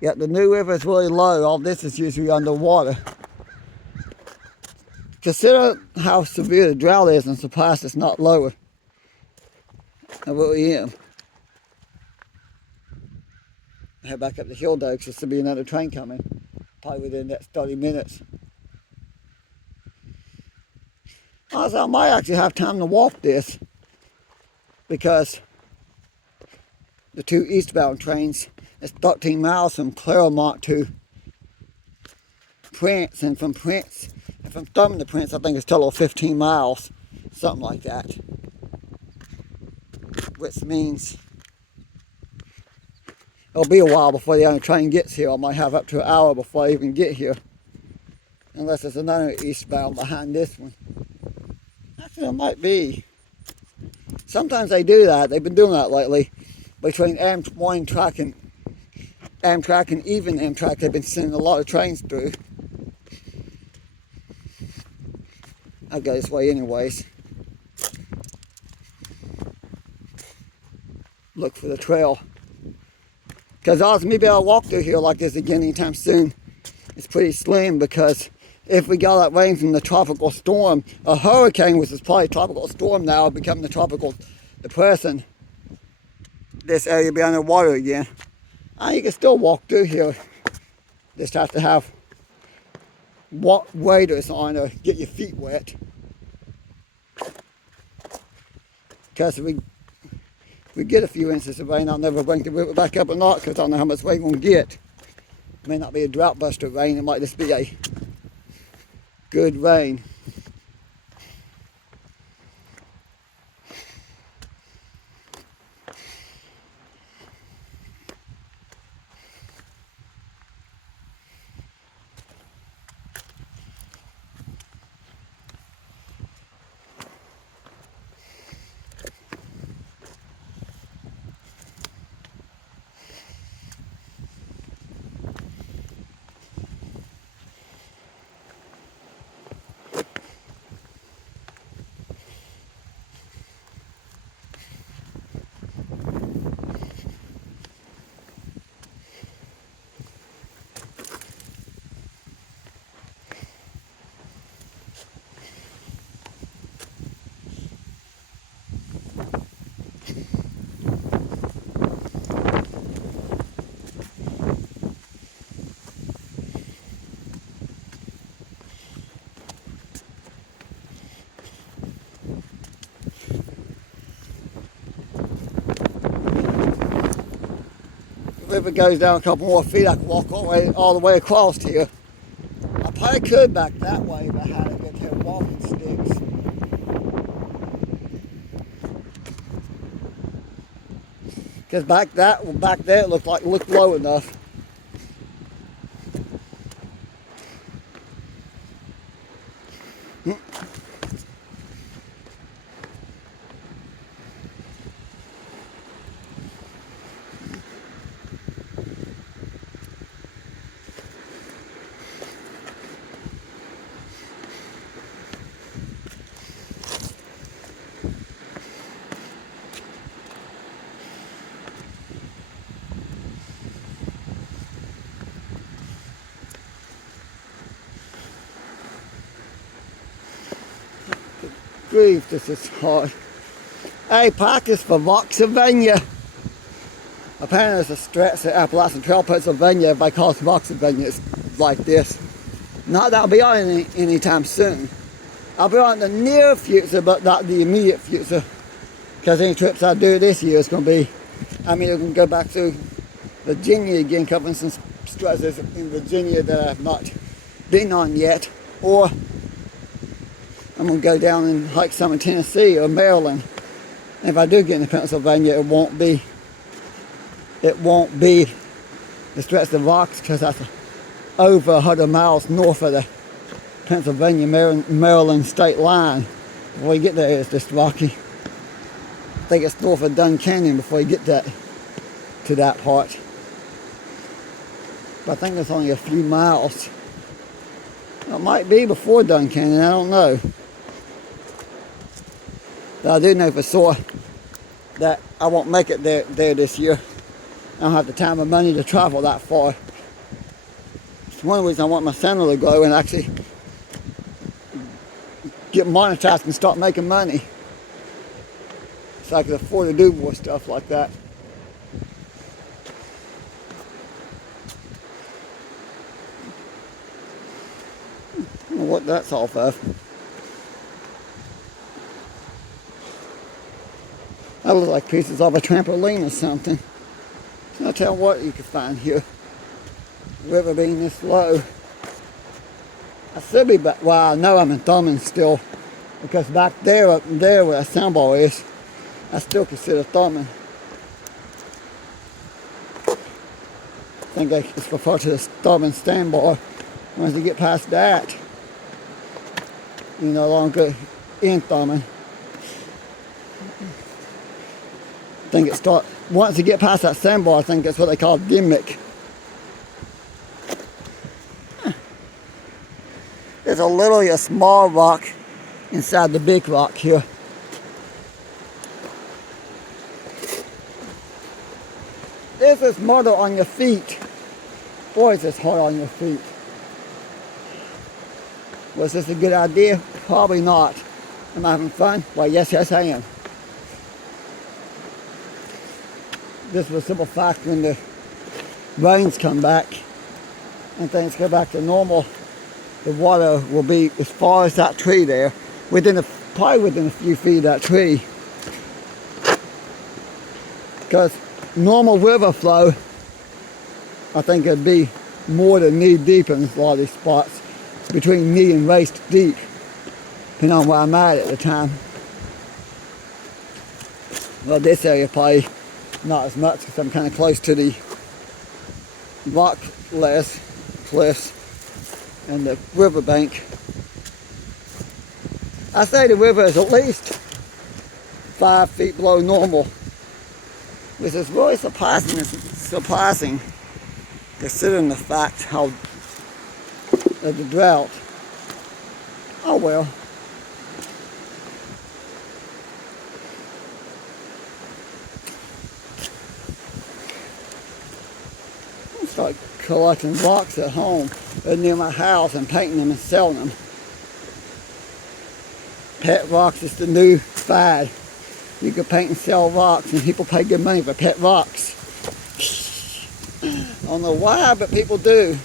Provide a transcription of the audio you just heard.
Yet the New River is really low. All this is usually underwater. Consider how severe the drought is and surprised it's not lower. I really am. I head back up the hill though because there'll be another train coming. Probably within the next 30 minutes. Also, I might actually have time to walk this because the two eastbound trains, it's 13 miles from Claremont to Prince, and from Thurman to Prince, I think it's a total of 15 miles, something like that. Which means it'll be a while before the other train gets here. I might have up to an hour before I even get here. Unless there's another eastbound behind this one. Actually, it might be. Sometimes they do that. They've been doing that lately. Between Amtrak and even Amtrak, they've been sending a lot of trains through. I'll go this way anyways. Look for the trail. Because odds of me being able to walk through here like this again anytime soon is pretty slim, because if we got that rain from the tropical storm, a hurricane, which is probably a tropical storm now, becoming the tropical depression, this area will be underwater again. And you can still walk through here. Just have to have waders on or get your feet wet. Because if we get a few inches of rain, I'll never bring the river back up or not, because I don't know how much rain we'll get. It may not be a drought buster rain, it might just be a good rain. If it goes down a couple more feet, I can walk all the way across here. I probably could back that way if I had a good pair of walking sticks. Because back there it looked low enough. Grief, this is hard. Hey, practice for Voxavenia. Apparently there's a stretch at Appalachian Trail, Pennsylvania. Everybody calls Voxavenia. It's like this. Not that I'll be on anytime soon. I'll be on the near future, but not the immediate future. Because any trips I do this year is going to be, I'm either going to go back to Virginia again, covering some stretches in Virginia that I've not been on yet, or I'm going to go down and hike some in Tennessee or Maryland. And if I do get into Pennsylvania, it won't be the stretch of Vox, because that's over 100 miles north of the Pennsylvania Maryland state line. Before you get there, it's just rocky. I think it's north of Dunn Canyon before you get to that part. But I think it's only a few miles. It might be before Dunn Canyon, I don't know. But I do know for sure that I won't make it there this year. I don't have the time or money to travel that far. It's one reason I want my channel to grow and actually get monetized and start making money, so I can afford to do more stuff like that. I don't know what that's off of. That looks like pieces of a trampoline or something. I'll tell what you can find here. The river being this low. I should be back, well, I know I'm in Thurman still, because back there, up there where that sandbar is, I still consider Thurman. I think it's referred to as Thurman sandbar. Once you get past that, you're no longer in Thurman. I think it starts, once you get past that sandbar, I think that's what they call gimmick. There's a small rock inside the big rock here. This is murder on your feet. Boy, is this hard on your feet. Was this a good idea? Probably not. Am I having fun? Well, yes, I am. This was a simple fact: when the rains come back and things go back to normal, the water will be as far as that tree there, probably within a few feet of that tree. Because normal river flow, I think it'd be more than knee deep in a lot of these spots, between knee and waist deep, depending on where I'm at the time. Well, this area probably not as much because I'm kind of close to the rock cliffs and the riverbank. I say the river is at least 5 feet below normal, which is really surprising. It's surprising considering the fact how of the drought. Oh well. Start collecting rocks at home near my house and painting them and selling them. Pet rocks is the new fad. You can paint and sell rocks, and people pay good money for pet rocks. I don't know why, but people do.